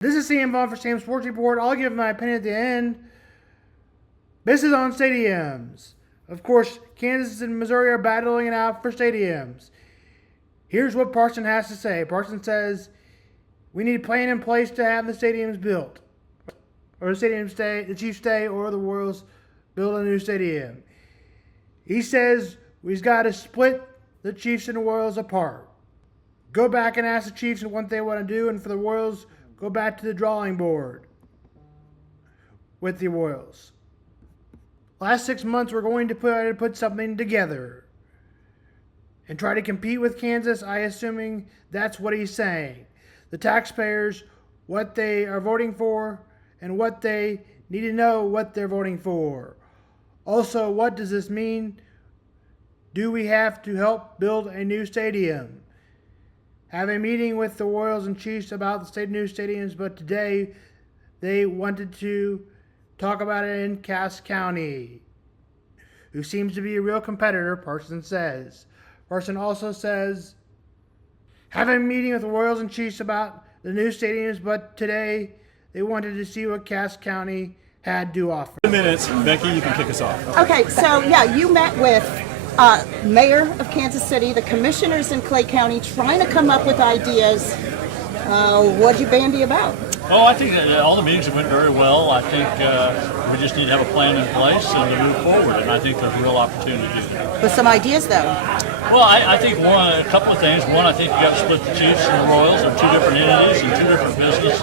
This is CM Vaughn for Sam Sports Report. I'll give my opinion at the end. This is on stadiums. Of course, Kansas and Missouri are battling it out for stadiums. Here's what Parson has to say. Parson says, we need a plan in place to have the stadiums built. Or the Chiefs stay, or the Royals build a new stadium. He says we've got to split the Chiefs and the Royals apart. Go back and ask the Chiefs what they want to do, and for the Royals, go back to the drawing board with the Royals. Last 6 months, we're going to put something together and try to compete with Kansas. I assuming that's what he's saying. The taxpayers, what they are voting for, and what they need to know what they're voting for. Also, what does this mean? Do we have to help build a new stadium? Have a meeting with the Royals and Chiefs about the new stadiums, but today they wanted to talk about it in Cass County, who seems to be a real competitor, Parson says. Parson also says, have a meeting with the Royals and Chiefs about the new stadiums, but today they wanted to see what Cass County had to offer. 2 minutes, Becky, you can kick us off. Okay, so you met with Mayor of Kansas City, the commissioners in Clay County, trying to come up with ideas. What'd you bandy about? Well, I think that all the meetings went very well. I think we just need to have a plan in place and to move forward, and I think there's a real opportunity to do that. With some ideas, though. Well, I think a couple of things. One, I think you got to split the Chiefs and the Royals. They're two different entities and two different business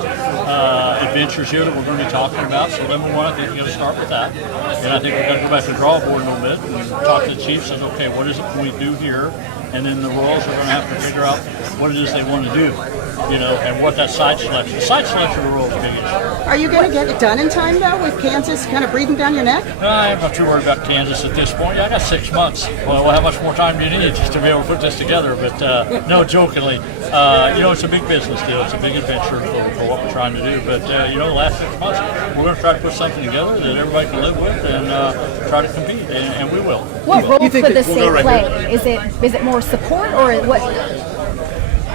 adventures here that we're going to be talking about. So number one, I think you got to start with that. And I think we've got to go back to the drawing board a little bit and talk to the Chiefs and okay, what is it can we do here? And then the Royals are going to have to figure out what it is they want to do, and what that site selection. The site selection of the Royals is a big issue. Are you going to get it done in time, though, with Kansas kind of breathing down your neck? I'm not too worried about Kansas at this point. Yeah, I got 6 months. Well, how much more time do you need just to be able to put this together? But no, jokingly, it's a big business deal. It's a big adventure for what we're trying to do. But, the last 6 months, we're going to try to put something together that everybody can live with and try to compete, and we will. What role could the state play? Is it more support or what?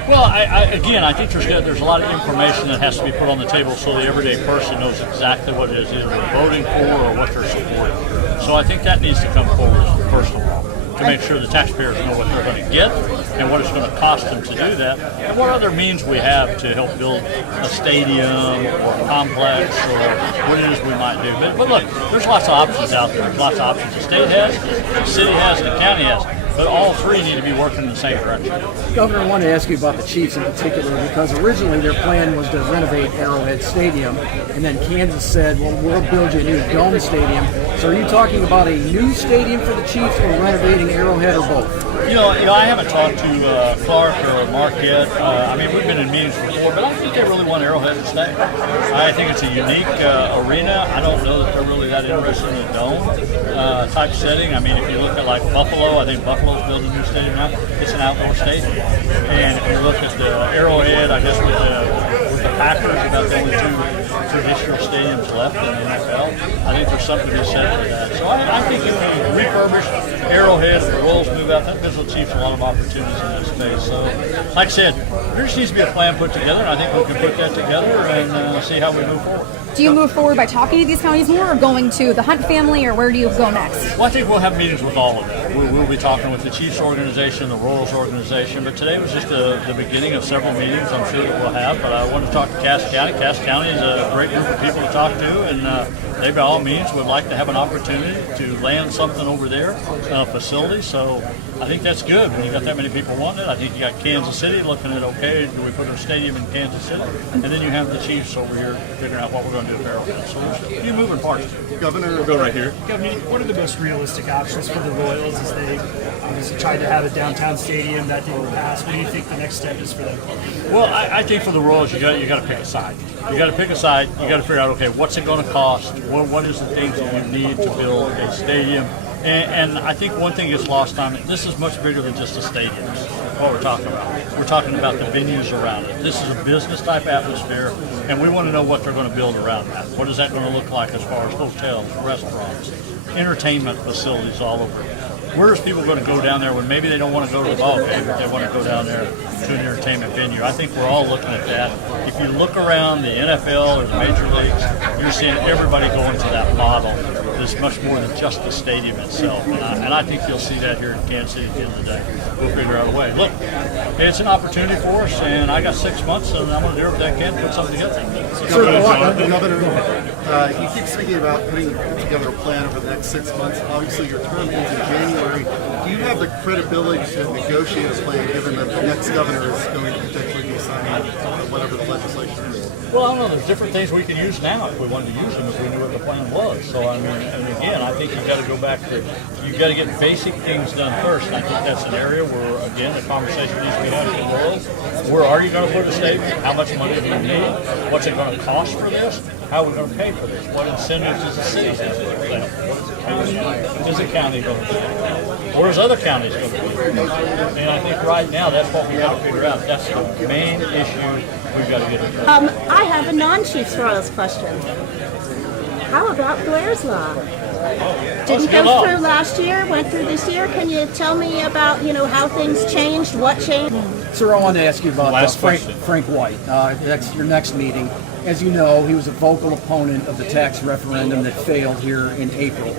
Well, I think there's a lot of information that has to be put on the table so the everyday person knows exactly what it is either they're voting for or what they're supporting. So I think that needs to come forward first of all, to make sure the taxpayers know what they're going to get and what it's going to cost them to do that, and what other means we have to help build a stadium or a complex or what it is we might do. But look, there's lots of options out there. There's lots of options the state has, the city has, and the county has. But all three need to be working in the same direction. Governor, I wanted to ask you about the Chiefs in particular because originally their plan was to renovate Arrowhead Stadium, and then Kansas said, well, we'll build you a new dome stadium. So are you talking about a new stadium for the Chiefs or renovating Arrowhead or both? I haven't talked to Clark or Mark yet. We've been in meetings before, but I think they really want Arrowhead to stay. I think it's a unique arena. I don't know that they're really that interested in a dome type setting. If you look at like Buffalo, I think Buffalo's building a new stadium now. It's an outdoor stadium. And if you look at the Arrowhead, I guess with the Packers, about the only two traditional stadiums left in the NFL, I think there's something to be said for that. So I think if we refurbish Arrowhead and the Royals move out, that gives the Chiefs a lot of opportunities in that space. So, like I said, there just needs to be a plan put together, and I think we can put that together and see how we move forward. Do you move forward by talking to these counties more or going to the Hunt family, or where do you go next? Well, I think we'll have meetings with all of them. We'll be talking with the Chiefs organization, the Royals organization, but today was just the beginning of several meetings I'm sure that we'll have. But I want to talk to Cass County. Cass County is a great group of people to talk to, and they by all means would like to have an opportunity to land something over there, facility. So I think that's good when you got that many people wanting it. I think you got Kansas City looking at, okay, do we put a stadium in Kansas City? And then you have the Chiefs over here figuring out what we're going to do with Arrowhead. So there's a few moving parts. Governor, go right here. Governor, what are the most realistic options for the Royals as they obviously tried to have a downtown stadium that didn't pass? What do you think the next step is for them? Well, I think for the Royals, you got to pick a side. You got to pick a side. You got to figure out, okay, what's it going to cost? What is the things that you need to build a stadium? And I think one thing gets lost on it. This is much bigger than just the stadiums. What we're talking about. We're talking about the venues around it. This is a business type atmosphere, and we want to know what they're going to build around that. What is that going to look like as far as hotels, restaurants, entertainment facilities all over. where's people going to go down there when maybe they don't want to go to the ball game, but they want to go down there to an entertainment venue? I think we're all looking at that. If you look around the NFL or the major leagues, you're seeing everybody going to that model. There's much more than just the stadium itself, and I think you'll see that here in Kansas City at the end of the day. We'll figure out a way. Look, it's an opportunity for us, and I got 6 months, and I'm going to do everything I can to put something together. The governor, he keeps speaking about putting together a plan over the next 6 months. Obviously, your term ends in January. Do you have the credibility to negotiate a plan, given that the next governor is going to potentially be signing whatever the legislation is? Well, I don't know. There's different things we can use now if we wanted to use them, if we knew what the plan was. So, I mean, and again, I think you've got to go back to, you've got to get basic things done first. And I think that's an area where, again, the conversation needs to be had in the world. Where are you going to put a stadium? How much money do you need? What's it going to cost for this? How are we going to pay for this? What incentives does the city have to play? Is the county going to do? Where's other counties going to do? And I think right now that's what we got to figure out. That's the main issue we've got to get addressed. I have a non-Chiefs Royals question. How about Blair's Law? Didn't go through last year, went through this year. Can you tell me about, how things changed, what changed? Sir, I wanted to ask you about Last Frank question. White. That's your next meeting. As you know, he was a vocal opponent of the tax referendum that failed here in April.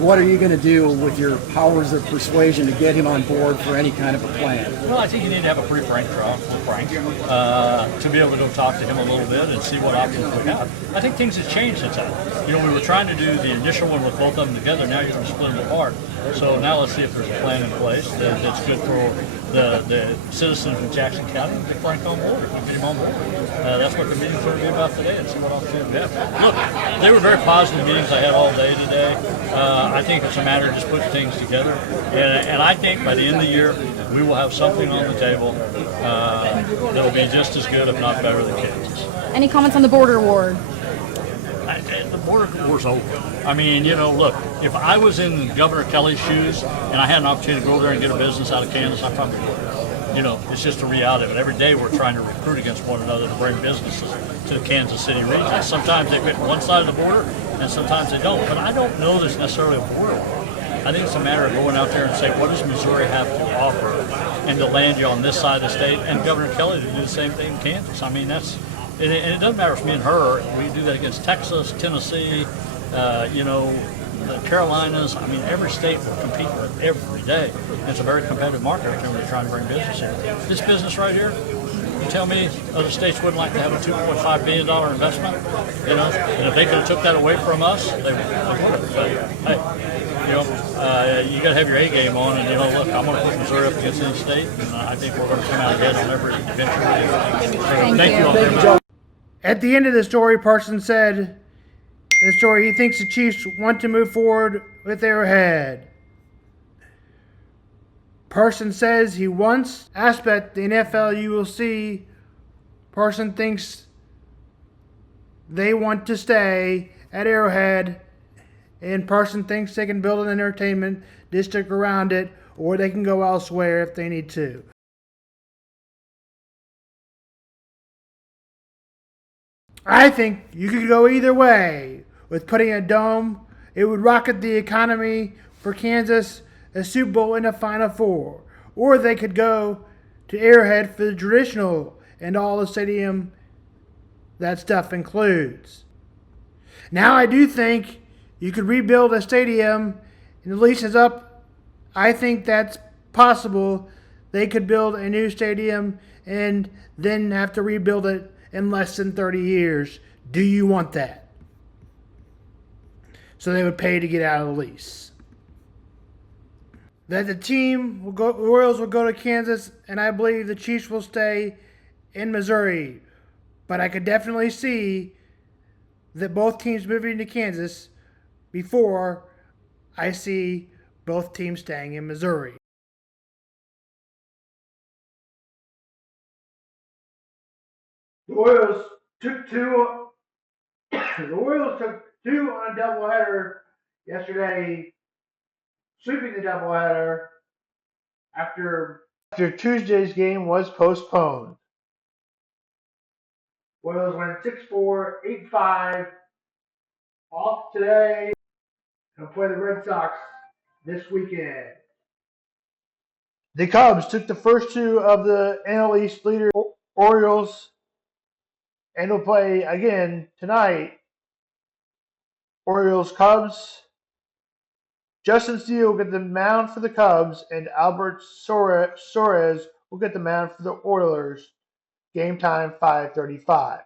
What are you going to do with your powers of persuasion to get him on board for any kind of a plan? Well, I think you need to have a pretty frank trial with Frank to be able to go talk to him a little bit and see what options we have. I think things have changed since then. We were trying to do the initial one with both of them together. Now you're going to split them apart. So now let's see if there's a plan in place that's good for the citizens of Jackson County and get Frank on board, get him on board. That's what the meeting's going to be about today, and see what options we have. Look, they were very positive meetings I had all day today. I think it's a matter of just putting things together, and I think by the end of the year we will have something on the table that will be just as good, if not better, than Kansas. Any comments on the border war? The border war's over. I mean, look, if I was in Governor Kelly's shoes and I had an opportunity to go over there and get a business out of Kansas, I probably would. It's just a reality of it. Every day we're trying to recruit against one another to bring businesses to the Kansas City region. Sometimes they fit one side of the border and sometimes they don't. But I don't know there's necessarily a border war. I think it's a matter of going out there and saying, what does Missouri have to offer, and to land you on this side of the state, and Governor Kelly to do the same thing in Kansas. I mean, and it doesn't matter if it's me and her. We do that against Texas, Tennessee, the Carolinas. I mean, every state will compete with every day. It's a very competitive market when you're trying to bring business in. This business right here, you tell me other states wouldn't like to have a $2.5 billion investment, and if they could have took that away from us, they would have. But, hey, you got to have your A game on, and look, I'm going to put Missouri up against any state, and I think we're going to come out ahead on every venture. Thank you all very much. At the end of the story, Parson said, in the story, he thinks the Chiefs want to move forward with Arrowhead. Parson says he wants aspect the NFL you will see. Parson thinks they want to stay at Arrowhead, and Parson thinks they can build an entertainment district around it, or they can go elsewhere if they need to. I think you could go either way with putting a dome. It would rocket the economy for Kansas, a Super Bowl and a Final Four. Or they could go to Arrowhead for the traditional and all the stadium that stuff includes. Now I do think you could rebuild a stadium and the lease is up. I think that's possible. They could build a new stadium and then have to rebuild it in less than 30 years. Do you want that? So they would pay to get out of the lease. That the Royals will go to Kansas, and I believe the Chiefs will stay in Missouri. But I could definitely see that both teams moving to Kansas before I see both teams staying in Missouri. The Royals took two. The Royals took two on a doubleheader yesterday, sweeping the doubleheader after Tuesday's game was postponed. Royals went 6-4, 8-5 off today and play the Red Sox this weekend. The Cubs took the first two of the NL East leader Orioles and will play again tonight. Orioles Cubs. Justin Steele will get the mound for the Cubs, and Albert Suarez will get the mound for the Oilers. Game time 5:35.